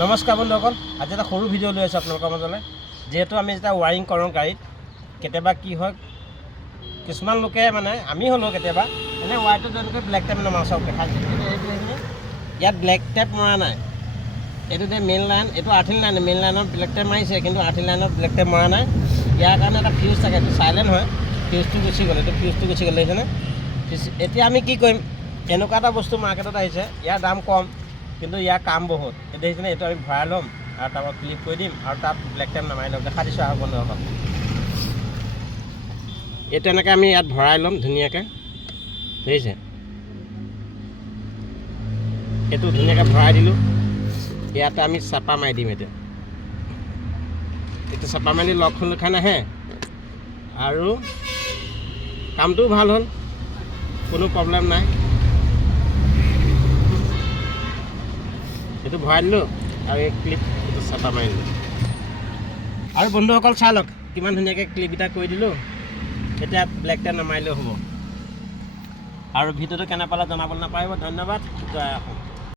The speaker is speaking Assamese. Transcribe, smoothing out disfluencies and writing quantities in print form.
নমস্কাৰ বন্ধুসকল, আজি এটা সৰু ভিডিঅ' লৈ আছোঁ আপোনালোকৰ মাজলৈ। যিহেতু আমি যেতিয়া ৱাৰিং কৰোঁ গাড়ীত, কেতিয়াবা কি হয়, কিছুমান লোকে মানে আমি হ'লেও কেতিয়াবা এনে ৱায়াৰটো যেনেকৈ ব্লেক টেপ নমাওঁ চাওক দেখা যায়, কিন্তু এইখিনি ইয়াত ব্লেক টেপ মৰা নাই। এইটো যে মেইন লাইন, এইটো আৰ্থিং লাইন, মেইন লাইনত ব্লেক টেপ মাৰিছে, কিন্তু আৰ্থিং লাইনত ব্লেক টেপ মৰা নাই। ইয়াৰ কাৰণে এটা ফিউজ থাকে, এইটো চাইলেণ্ট হয়, ফিউজটো গুচি গ'ল, এইটো ফিউজটো গুচি গ'ল দেখিছেনে। এতিয়া আমি কি কৰিম, এনেকুৱা এটা বস্তু মাৰ্কেটত আহিছে, ইয়াৰ দাম কম কিন্তু ইয়াৰ কাম বহুত। এতিয়া দেখিছেনে, এইটো আমি ভৰাই ল'ম আৰু তাৰপৰা ক্লিপ কৰি দিম আৰু তাত ব্লেক টেপ নামাৰি ল'ম। দেখা দিছোঁ আৰু বন্ধুসকল, এইটো এনেকৈ আমি ইয়াত ভৰাই ল'ম ধুনীয়াকৈ, দেখিছে। এইটো ধুনীয়াকৈ ভৰাই দিলোঁ, ইয়াতে আমি চাপা মাৰি দিম। এইটো চাপা মাৰি লকখন লেখা নাহে আৰু কামটোও ভাল হ'ল, কোনো প্ৰব্লেম নাই। এইটো ভৰাই দিলোঁ আৰু এই ক্লিপ এইটো চাপা মাৰি দিলোঁ। আৰু বন্ধুসকল চাই লওক কিমান ধুনীয়াকৈ ক্লিপকেইটা কৰি দিলোঁ। এতিয়া ব্লেক টেপ নামাৰিলেও হ'ব। আৰু ভিডিঅ'টো কেনে পালে জনাবলৈ নাপাহৰিব। ধন্যবাদ, জয় অসম।